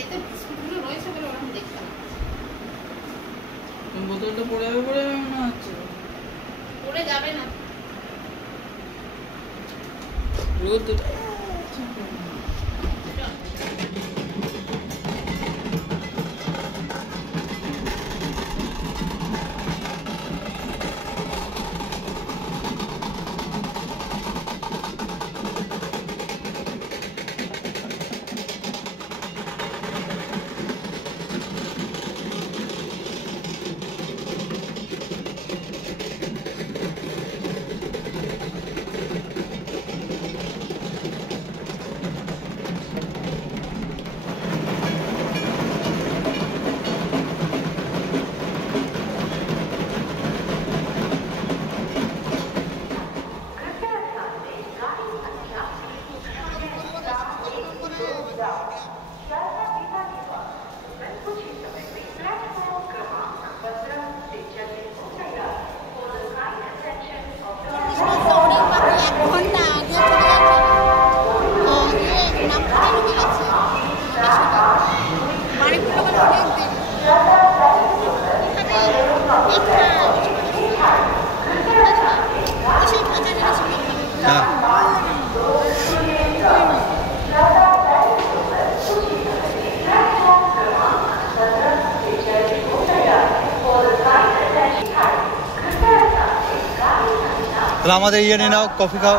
এতে বিস্কুটগুলো রয়েছে বলে ওরকম দেখতাম। বোতলটা পড়ে যাবে মনে হচ্ছে। পড়ে যাবে না। রোদ আমাদের ইয়ে নিয়ে নাও, কফি খাও।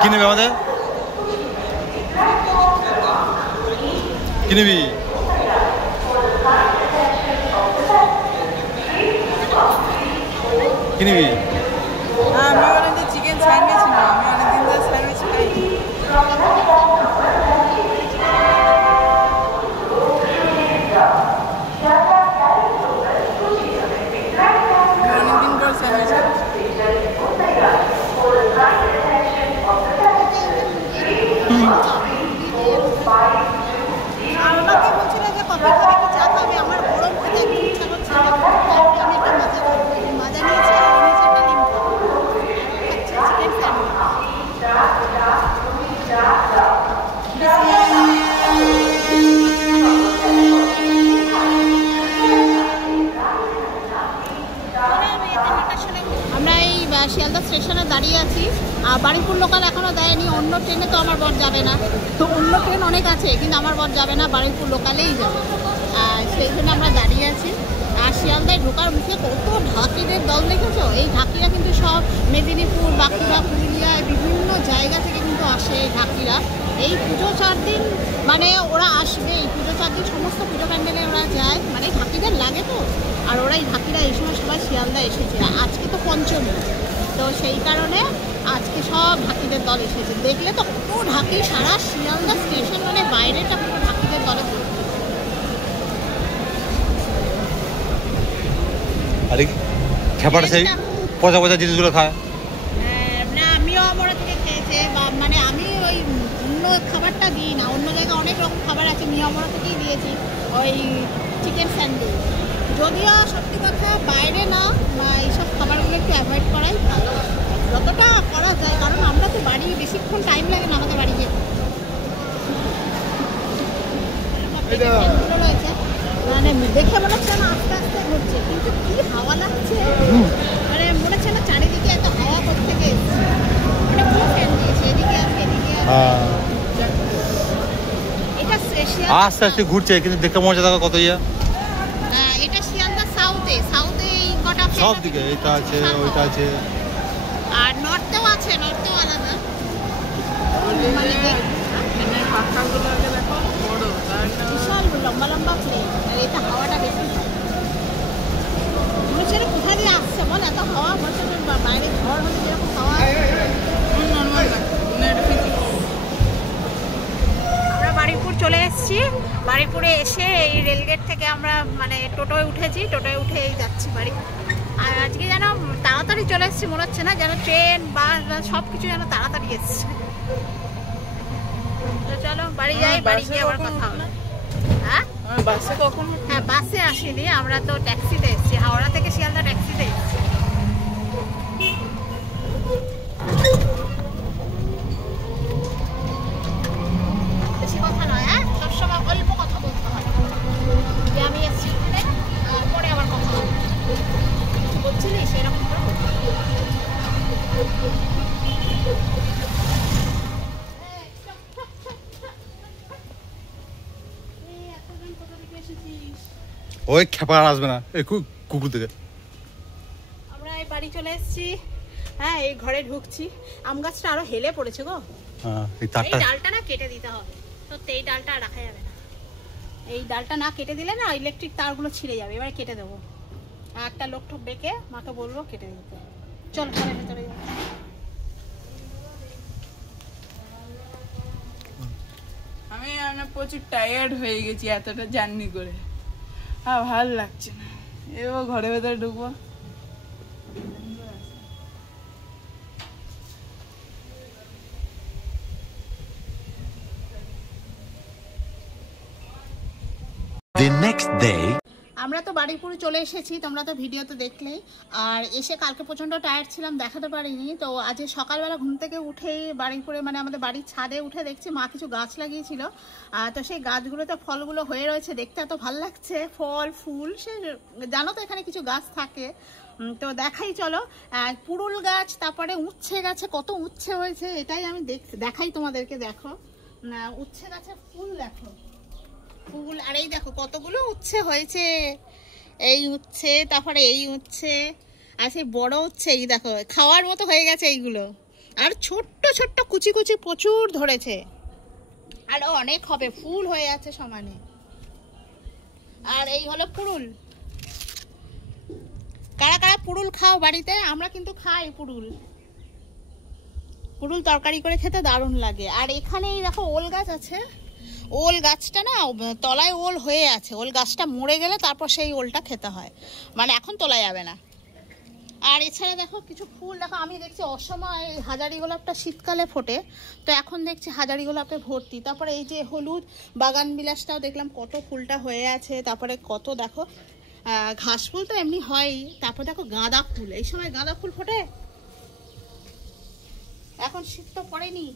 কি নেবে আমাদের? কি নিবি? কি নিবি? আমি অনেকদিন চিকেন স্যান্ডউইচ নিই। আমি অনেকদিন ধরে স্যান্ডউইচ খাই। অনেকদিন পর স্যান্ডউইচ আমাকে বলছিল যে কফি খাবে কি চা খাবে, আমার গরম খেতে একদম ইচ্ছা করছে না। আমি একটা মাজা নিয়েছি আর নিয়েছি একটা লিম্বু। চিকেন আমরা এই শিয়ালদা স্টেশনে দাঁড়িয়ে আছি। আর বারুইপুর লোকাল এখনও দেয়নি। অন্য ট্রেনে তো আমার বর যাবে না, তো অন্য ট্রেন অনেক আছে কিন্তু আমার বর যাবে না, বারুইপুর লোকালেই যাবে। আর সেই জন্য আমরা দাঁড়িয়ে আছি। আর শিয়ালদায় ঢোকার মুখে কত ঢাকিদের দল দেখেছো? এই ঢাকিরা কিন্তু সব মেদিনীপুর, বাঁকুড়া, পুরুলিয়া বিভিন্ন জায়গা থেকে কিন্তু আসে এই ঢাকিরা। এই পুজো 4 দিন মানে ওরা আসবে, এই পুজো 4 দিন সমস্ত পুজো প্যান্ডেলে ওরা যায়, মানে ঢাকিদের লাগে তো। আর ওরা এই ঢাকিরা এই সময় সবাই শিয়ালদা এসেছে। আজকে তো পঞ্চমী, তো সেই কারণে আজকে সব ঢাকিদের দল এসেছে। দেখলে তো কত ঢাকি, সারা শিয়ালদা স্টেশন মানে বাইরেটা পুরো ঢাকিদের দলে ভর্তি। আরে খেপাটা সেই পচা পচা জিনিসগুলো খায় না, আমিও আমরা থেকে খেয়েছে, মানে আমি ওই অন্য খাবারটা দিই না। অন্য জায়গায় অনেক রকম খাবার আছে, মিয়ামরা থেকেই দিয়েছি ওই চিকেন স্যান্ডউইচ। যদিও সত্যি কথা বাইরে না এইসব খাবারগুলো একটু অ্যাভয়েড করাই ভালো, যতটা করা যায়। কারণ আমরা তো বাড়ি বেশিক্ষণ টাইম লাগে না আমাদের বাড়ি যেতে। রয়েছে মানে দেখে মনে হচ্ছে না আস্তে আস্তে ঘুরছে, কিন্তু কি হাওয়া লাগছে, মানে মনে হচ্ছে না চারিদিকে এত হাওয়া কোথেকে এসছে। মানে পুরো ফ্যান দিয়েছে, এদিকে আছে এদিকে আছে। এটা আস্তে আস্তে ঘুরছে কিন্তু দেখে মনে হচ্ছে কত ইয়া। এটা শিয়ালদা সাউথে এই কটা সব দিকে এটা আছে, ওইটা আছে, আর নর্থেও আছে, নর্থেও আলাদা। মানে বিশাল লম্বা লম্বা প্লেন, আর এটা হাওয়াটা বেশি। মনে হচ্ছে কোথা দিয়ে আসছে বল এত হাওয়া? মনে হচ্ছে বাইরে ঝড় হলে যেরকম হাওয়া। আমরা বারুইপুর চলে এসেছি। বারুইপুরে এসে এই রেলগেট থেকে আমরা মানে টোটোয় উঠেছি, টোটোয় উঠে এই যাচ্ছি বাড়ি। আর আজকে যেন তাড়াতাড়ি চলে এসেছি মনে হচ্ছে না, যেন ট্রেন বাস সব কিছু যেন তাড়াতাড়ি এসছে। তো চলো বাড়ি যাই, বাড়ি গিয়ে আবার কথা হবে। হ্যাঁ বাসে আসিনি, আমরা তো ট্যাক্সিতে এসেছি, হাওড়া থেকে শিয়ালদা ট্যাক্সিতে এসেছি। বেশি ওই খেপা আর আসবে না এই কুকুর থেকে। আমরা এই বাড়ি চলে এসেছি। হ্যাঁ, এই ঘরে ঢুকছি। আম গাছটা আরো হেলে পড়েছে গো। হ্যাঁ, এই এই তারটা ডালটা না কেটে দিতে হবে, তো এই ডালটা আর রাখা যাবে না। এই ডালটা না কেটে দিলে না ইলেকট্রিক তারগুলো ছিঁড়ে যাবে। এবার কেটে দেবো, একটা লোক ঠোক ডেকে মাকে বলবো কেটে দিতে। চলো ঘরের ভেতরে যাবো। আমি প্রচুর টায়ার্ড হয়ে গেছি এতটা জার্নি করে, আর ভালো লাগছে না। এবার ঘরের ভেতরে ঢুকবো। The next day. আমরা তো বাড়িপুরে চলে এসেছি, তোমরা তো ভিডিওতে দেখলেই। আর এসে কালকে প্রচণ্ড টায়ার্ড ছিলাম, দেখাতে পারিনি। তো আজ সকালবেলা ঘুম থেকে উঠেই বাড়িপুরে মানে আমাদের বাড়ির ছাদে উঠে দেখছি মা কিছু গাছ লাগিয়েছিল। তো সেই গাছগুলোতে ফলগুলো হয়ে রয়েছে, দেখতে এত ভালো লাগছে। ফল ফুল সে জানো তো এখানে কিছু গাছ থাকে। তো দেখাই চলো। পুরুল গাছ, তারপরে উচ্ছে গাছে কত উচ্ছে হয়েছে এটাই আমি দেখাই তোমাদেরকে। দেখো উচ্ছে গাছে ফুল, দেখো ফুল। আর এই দেখো কতগুলো উচ্ছে হয়েছে। এই উচ্ছে, তারপরে এই উচ্ছে, আর সেই বড় উচ্ছে এই দেখো খাওয়ার মতো হয়ে গেছে এইগুলো। আর ছোট্ট ছোট্ট কুচি কুচি প্রচুর ধরেছে, আরো অনেক হবে, ফুল হয়ে আছে সমানে। আর এই হলো পুরুল। কারা কারা পুরুল খাও বাড়িতে? আমরা কিন্তু খাই পুরুল। পুরুল তরকারি করে খেতে দারুণ লাগে। আর এখানে এই দেখো ওল গাছ আছে। ওল গাছটা না তলায় ওল হয়ে আছে, ওল গাছটা মরে গেলে তারপর সেই ওলটা খেতে হয়, মানে এখন তোলা যাবে না। আর এছাড়া দেখো কিছু ফুল, দেখো আমি দেখছি অসময় হাজারি গোলাপটা শীতকালে ফোটে, তো এখন দেখছি হাজারি গোলাপে ভর্তি। তারপরে এই যে হলুদ বাগান বিলাসটাও দেখলাম কত ফুলটা হয়ে আছে। তারপরে কত দেখো ঘাস ফুল তো এমনি হয়ই। তারপর দেখো গাঁদা ফুল, এই সময় গাঁদা ফুল ফোটে। এখন শীত তো পড়েনি,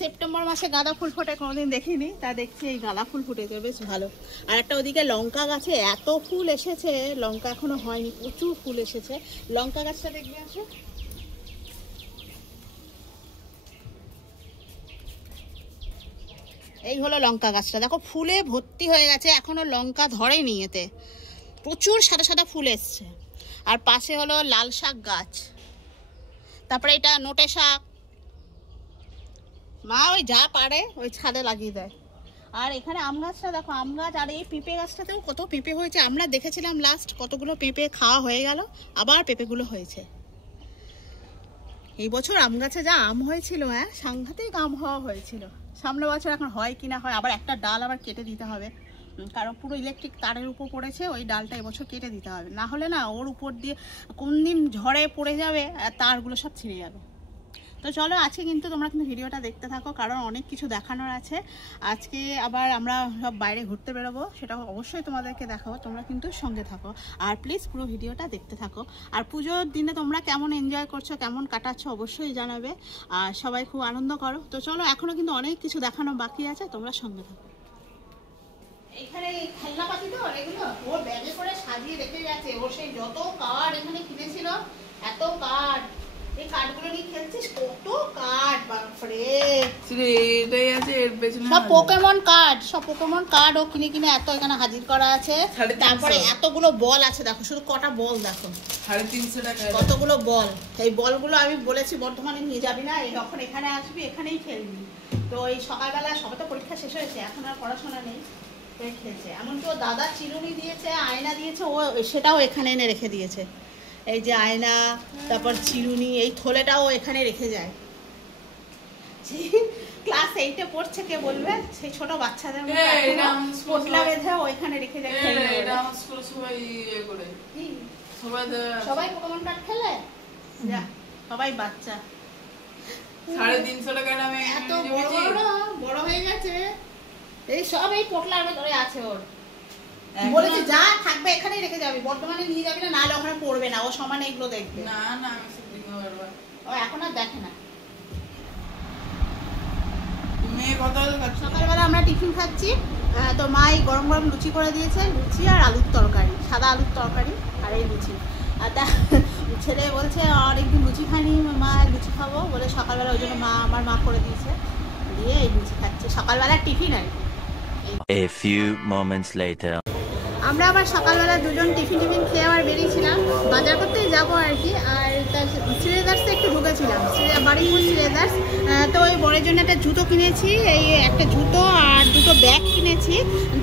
সেপ্টেম্বর মাসে গাঁদা ফুল ফোটে কোনোদিন দেখিনি, তা দেখছি এই গাঁদা ফুল ফুটেছে, বেশ ভালো। আর একটা ওদিকে লঙ্কা গাছে এত ফুল এসেছে, লঙ্কা এখনো হয়নি, প্রচুর ফুল এসেছে। লঙ্কা গাছটা দেখবে আসো। এই হলো লঙ্কা গাছটা, দেখো ফুলে ভর্তি হয়ে গেছে, এখনো লঙ্কা ধরেনি, এতে প্রচুর সাদা সাদা ফুল এসছে। আর পাশে হলো লাল শাক গাছ, তারপরে এটা নোটে শাক। মা ওই যা পারে ওই ছাদে লাগিয়ে দেয়। আর এখানে আম গাছটা দেখো, আম গাছ। আর এই পেঁপে গাছটাতেও কত পেঁপে হয়েছে, আমরা দেখেছিলাম লাস্ট কতগুলো পেঁপে খাওয়া হয়ে গেল, আবার পেঁপেগুলো হয়েছে। এই বছর আম গাছে যা আম হয়েছিল, হ্যাঁ সাংঘাতিক আম হওয়া হয়েছিল। সামনের বছর এখন হয় কি না হয়, আবার একটা ডাল আবার কেটে দিতে হবে, কারণ পুরো ইলেকট্রিক তারের উপর পড়েছে, ওই ডালটা এবছর কেটে দিতে হবে, না হলে না ওর উপর দিয়ে কোন দিন ঝড়ে পড়ে যাবে আর তারগুলো সব ছিঁড়ে যাবে। তো চলো আজকে কিন্তু তোমরা কিন্তু ভিডিওটা দেখতে থাকো, কারণ অনেক কিছু দেখানোর আছে। আজকে আবার আমরা সব বাইরে ঘুরতে বেরোবো, সেটা অবশ্যই তোমাদেরকে দেখাবো, তোমরা কিন্তু সঙ্গে থাকো। আর প্লিজ পুরো ভিডিওটা দেখতে থাকো। আর পুজোর দিনে তোমরা কেমন এনজয় করছো, কেমন কাটাচ্ছ অবশ্যই জানাবে। আর সবাই খুব আনন্দ করো। তো চলো, এখনো কিন্তু অনেক কিছু দেখানো বাকি আছে, তোমরা সঙ্গে থাকো। এখানে খেলনাপাতি তো এগুলো ওর ব্যাগে করে সাজিয়ে রেখে গেছে। ওর সেই যত কার্ড এখানে কিনেছিল, এত কার্ড, এই কার্ডগুলো নিয়ে খেলছিস, কত কার্ড বাপরে। এটাই আছে এর পেছনে সব পোকেমন কার্ড, সব পোকেমন কার্ড ও কিনে কিনে এত এখানে হাজির করা আছে। তারপরে এতগুলো বল আছে, দেখো শুধু কটা বল দেখো, 350 টাকা কতগুলো বল। এই বলগুলো আমি বলেছি বর্ধমানে নিয়ে যাবি না, এই যখন এখানে আসবি এখানেই খেলবি। তো এই সকালবেলা সবে তো পরীক্ষা শেষ হয়েছে, এখন আর পড়াশোনা নেই, খেলছে। এমনকি ও দাদা চিরুনি দিয়েছে, আয়না দিয়েছে, ও সেটাও এখানে এনে রেখে দিয়েছে। এই যে আয়না, তারপর চিরুনি, এই থলেটাও এখানে রেখে যায়। ক্লাস 8-এ পড়ছে, কে বলবে, সেই ছোট বাচ্চাদের পোটলা বেঁধে ও এখানে রেখে যায়। সবাই পোকেমন কার্ড খেলে, সবাই বাচ্চা। 350 টাকা আমি এত বড় হয়ে গেছে। এই সব এই পোটলার ভেতরে আছে ওর। বলেছে যা থাকবে এখানেই রেখে যাবি, বর্তমানে নিয়ে যাবি না, নাহলে ওখানে পড়বে না, ও সমানে এগুলো দেখবে। না না আমি সব দেখতে পারবো, ও এখন আর দেখে না। মেয়ে কত সকালবেলা আমরা টিফিন খাচ্ছি, তো মা এই গরম গরম লুচি করে দিয়েছে, লুচি আর আলুর তরকারি, সাদা আলুর তরকারি আর এই লুচি। আর তা ছেলে বলছে অনেকদিন লুচি খাইনি মা, লুচি খাবো বলে সকালবেলা, ওই জন্য আমার মা করে দিয়েছে, দিয়ে এই লুচি খাচ্ছি সকালবেলা টিফিন। আর A few moments later. আমরা আবার সকালবেলা দুজন টিফিন খেয়ে আবার বেরিয়েছিলাম, বাজার করতেই যাবো আর কি। আর শ্রীলেদার্সে একটু ঢুকেছিলাম, বারুইপুর শ্রীলেদার্স। তো ওই বড়ের জন্য একটা জুতো কিনেছি, এই একটা জুতো আর দুটো ব্যাগ কিনেছি।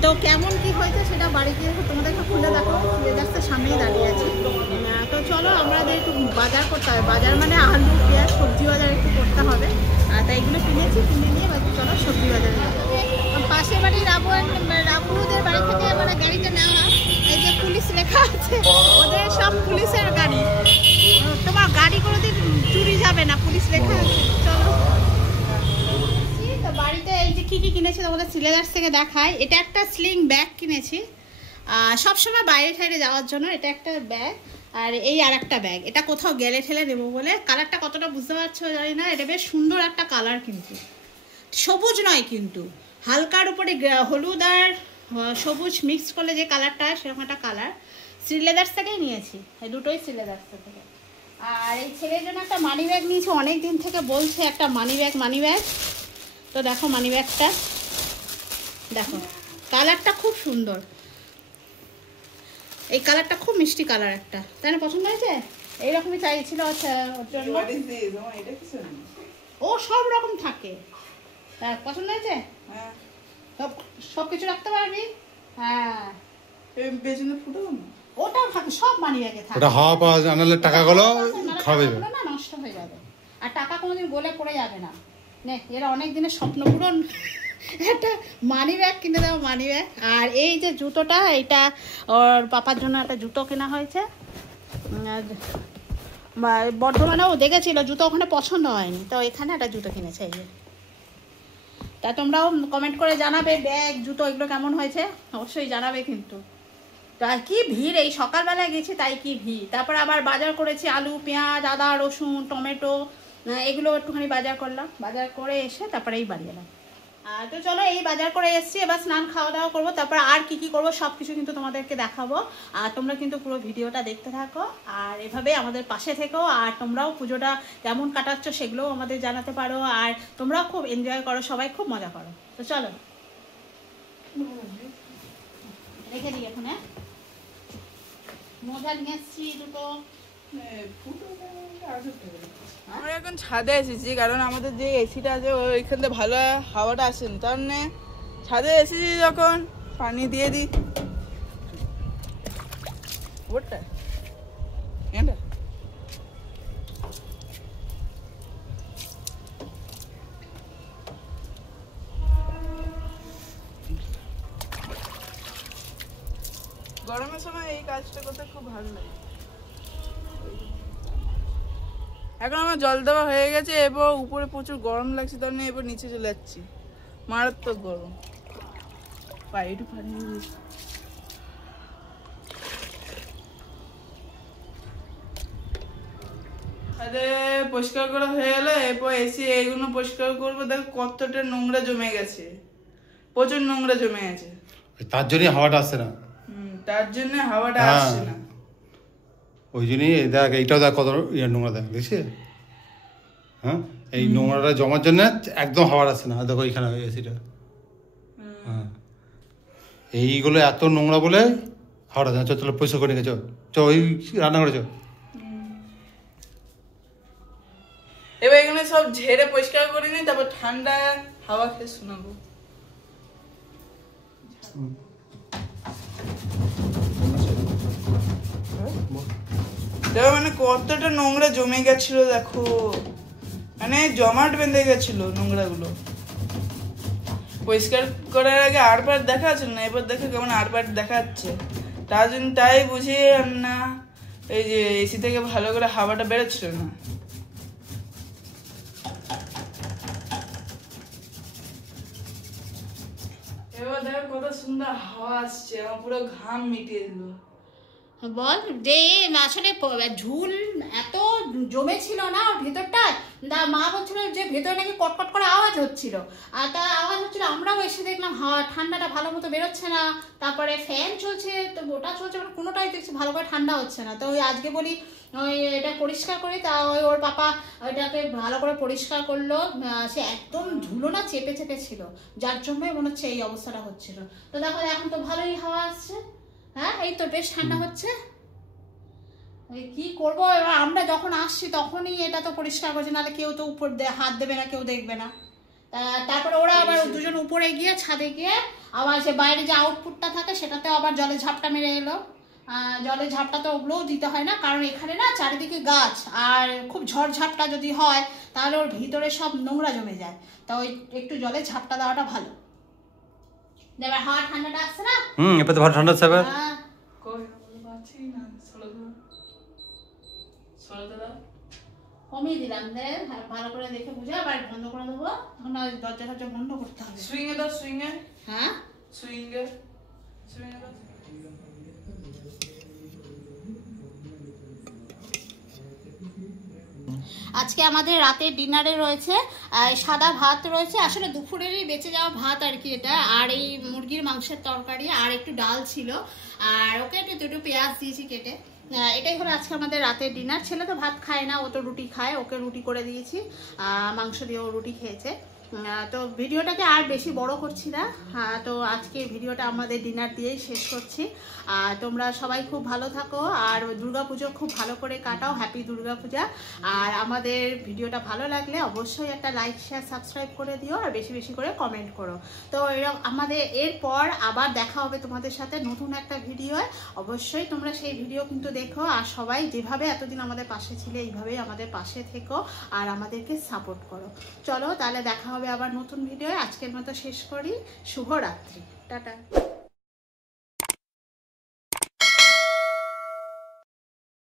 তো কেমন কি হয়েছে সেটা বাড়িতে তোমাদেরকে খুলে দেখো, শ্রীলেদার্সের সামনেই দাঁড়িয়ে আছি। তো চলো আমাদের একটু বাজার করতে হবে, বাজার মানে আলু পেঁয়াজ সবজি বাজার একটু করতে হবে। তাই এগুলো কিনেছি, কিনে নিয়ে চলো সবজি বাজারে যাবো। পাশের বাড়ি রাবুদের বাড়ি থেকে মানে গাড়িটা নেওয়া, এই যে পুলিশ লেখা আছে, ওদের সব পুলিশের গাড়ি। তোমার গাড়ি কোনোদিন চুরি যাবে না, পুলিশ লেখা আছে। চলো তো বাড়িতে এই যে কী কী কিনেছি তোমাদের শ্রীলেদার্স থেকে দেখায়। এটা একটা স্লিং ব্যাগ কিনেছি সবসময় বাইরে ঠাইরে যাওয়ার জন্য, এটা একটা ব্যাগ। আর এই আর একটা ব্যাগ, এটা কোথাও গেলে ঠেলে দেবো বলে। কালারটা কতটা বুঝতে পারছো জানি না, এটা বেশ সুন্দর একটা কালার, কিন্তু সবুজ নয়, কিন্তু হালকার উপরে হলুদ আর সবুজ মিক্স করলে যে কালারটা হয় সেরকম একটা কালার। শ্রীলেদার্স থেকেই নিয়েছি, এই দুটোই শ্রীলেদার্স থেকে। আর এই ছেলের জন্য একটা মানি ব্যাগ নিয়েছি, অনেক দিন থেকে বলছে একটা মানি ব্যাগ। তো দেখো মানি ব্যাগটা, দেখো কালারটা খুব সুন্দর, এই কালারটা খুব মিষ্টি কালার একটা, তাই না? পছন্দ হয়েছে? এইরকমই চাইছিল ওর জন্য। ও সব রকম থাকে, পছন্দ হয়েছে? সব কিছু রাখতে পারবি। হ্যাঁ ওটাও থাকে, সব মানি ব্যাগে থাকে। ওটা হাওয়া পাওয়া আনালে টাকাগুলো খাবে না, নষ্ট হয়ে যাবে, আর টাকা কোনোদিন গলে পড়ে যাবে না। নে এরা অনেক দিনের স্বপ্ন পূরণ, একটা মানি ব্যাগ কিনে দাও, মানি ব্যাগ। আর এই যে জুতোটা, এটা ওর পাপার জন্য একটা জুতো কেনা হয়েছে। বর্ধমানেও দেখেছিল জুতো, ওখানে পছন্দ হয়নি, তো এখানে একটা জুতো কিনেছে। এই যে তা তোমরাও কমেন্ট করে জানাবে ব্যাগ জুতো এগুলো কেমন হয়েছে, অবশ্যই জানাবে কিন্তু। তো আর কি ভিড়, এই সকালবেলায় গেছি তাই কি ভিড়। তারপর আবার বাজার করেছি আলু পেঁয়াজ আদা রসুন টমেটো, এগুলো একটুখানি বাজার করলাম, বাজার করে এসে তারপরে এই বাড়ি এলাম। তো চলো এই বাজার করে এসেছি, এবার স্নান খাওয়া দাওয়া করবো, তারপর আর কি কি করবো সব কিছু কিন্তু তোমাদেরকে দেখাবো। আর তোমরা কিন্তু পুরো ভিডিওটা দেখতে থাকো, আর এভাবে আমাদের পাশে থেকো। আর তোমরাও পুজোটা কেমন কাটাচ্ছ সেগুলোও আমাদের জানাতে পারো, আর তোমরাও খুব এনজয় করো, সবাই খুব মজা করো। তো চলো রেখে দিই এখন, মজা নিয়ে এসছি দুটো। আমরা এখন ছাদে এসেছি, কারণ আমাদের যে এসিটা আছে ওইখান থেকে ভালো হাওয়াটা আসে না, তার মানে ছাদে এসেছি যখন পানি দিয়ে দিই। ওটা গরমের সময় এই কাজটা করতে খুব ভালো লাগে। এখন আমার জল দেওয়া হয়ে গেছে, এবার উপরে প্রচুর গরম লাগছে, তার নিয়ে এবার নিচে চলে যাচ্ছি, মারাত্মক গরম। পায়ে একটু পানি দিয়েছি। পরিষ্কার করা হয়ে গেলো, এরপর এসে এইগুলো পরিষ্কার করবো। দেখো কতটা নোংরা জমে গেছে, প্রচুর নোংরা জমে গেছে, তার জন্যই হাওয়াটা আসছে না। তার জন্য হাওয়াটা আসছে না, ওই জন্যই দেখ এইটাও দেখ কত নোংরা দেখ, দেখছি। হ্যাঁ এই নোংরাটা জমার জন্য একদম হাওয়া আসছে না। দেখো এইখানে এসিটা, হ্যাঁ এইগুলো এত নোংরা বলে হাওড়া যাচ্ছ। চলো পয়সা করে গেছো, চ ওই রান্না করেছো। এবার এখানে সব ঝেড়ে পরিষ্কার করে নিই, তারপর ঠান্ডা হাওয়া খেয়ে শোনাবো। দেখো মানে কতটা নোংরা জমে গেছিল, দেখো মানে জমাট বেঁধে গেছিল নোংরা গুলো। পরিষ্কার করার আগে আরবার দেখা যাচ্ছে না, এবার দেখো কেমন আরবার দেখা যাচ্ছে। তার জন্য তাই বুঝি না এই যে এসি থেকে ভালো করে হাওয়াটা বেরোচ্ছিল না। এবার দেখো কত সুন্দর হাওয়া আসছে, আমার পুরো ঘাম মিটিয়ে দিল। বল যে আসলে ঝুল এত জমেছিল না ভেতরটায়, মা বলছিল যে ভেতরে নাকি কটকট করে আওয়াজ হচ্ছিল, আর তার আওয়াজ হচ্ছিল। আমরাও এসে দেখলাম হাওয়া ঠান্ডাটা ভালো মতো বেরোচ্ছে না, তারপরে ফ্যান চলছে তো ওটা চলছে, মানে কোনোটাই দেখছি ভালো করে ঠান্ডা হচ্ছে না। তো ওই আজকে বলি ওই এটা পরিষ্কার করি, তা ওই ওর পাপা ওইটাকে ভালো করে পরিষ্কার করলো, সে একদম ধুলো না চেপে চেপে ছিল, যার জন্যই মনে হচ্ছে এই অবস্থাটা হচ্ছিল। তো দেখো এখন তো ভালোই হাওয়া আসছে, হ্যাঁ এই তো বেশ ঠান্ডা হচ্ছে। কি করব এবার, আমরা যখন আসছি তখনই এটা তো পরিষ্কার করছে, নাহলে কেউ তো উপর হাত দেবে না, কেউ দেখবে না। তারপরে ওরা আবার দুজন উপরে গিয়ে ছাদে গিয়ে আবার সে বাইরে যে আউটপুটটা থাকে সেটাতে আবার জলের ঝাপটা মেরে এলো। জলের ঝাপটা তো ওগুলোও দিতে হয় না, কারণ এখানে না চারিদিকে গাছ, আর খুব ঝড় ঝাপটা যদি হয় তাহলে ওর ভিতরে সব নোংরা জমে যায়, তা ওই একটু জলের ঝাপটা দেওয়াটা ভালো। এবার হাওয়া ঠান্ডাটা আসছে না, এবার তো ভালো ঠান্ডা আছে এবার। কমিয়ে দিলাম, ভালো করে দেখে বুঝে আবার বন্ধ করে দেবো, তখন দরজা টরজা বন্ধ করতে হবে। সুইংয়ে দাও, সুইংয়ে। হ্যাঁ সুইংয়ে সুইংয়ে দাও। আজকে আমাদের রাতের ডিনারে রয়েছে সাদা ভাত রয়েছে, আসলে দুপুরেরই বেঁচে যাওয়া ভাত আর কি এটা, আর এই মুরগির মাংসের তরকারি আর একটু ডাল ছিল, আর ওকে একটু দুটো পেঁয়াজ দিয়েছি কেটে। এটাই হলো আজকে আমাদের রাতের ডিনার। ছেলে তো ভাত খায় না, ও তো রুটি খায়, ওকে রুটি করে দিয়েছি, মাংস দিয়ে ও রুটি খেয়েছে। তো ভিডিওটাকে আর বেশি বড় করছি না, তো আজকে ভিডিওটা আমাদের ডিনার দিয়েই শেষ করছি। তোমরা সবাই খুব ভালো থাকো, আর দুর্গাপুজো খুব ভালো করে কাটাও, হ্যাপি দুর্গাপূজা। আর আমাদের ভিডিওটা ভালো লাগলে অবশ্যই একটা লাইক শেয়ার সাবস্ক্রাইব করে দিও, আর বেশি বেশি করে কমেন্ট করো। তো এরকম আমাদের এরপর আবার দেখা হবে তোমাদের সাথে নতুন একটা ভিডিও, অবশ্যই তোমরা সেই ভিডিও কিন্তু দেখো, আর সবাই যেভাবে এতদিন আমাদের পাশে ছিলে এইভাবেই আমাদের পাশে থেকো আর আমাদেরকে সাপোর্ট করো। চলো তাহলে দেখা হবে আবার নতুন ভিডিও, আজকের মতো শেষ করি, শুভরাত্রি, টাটা।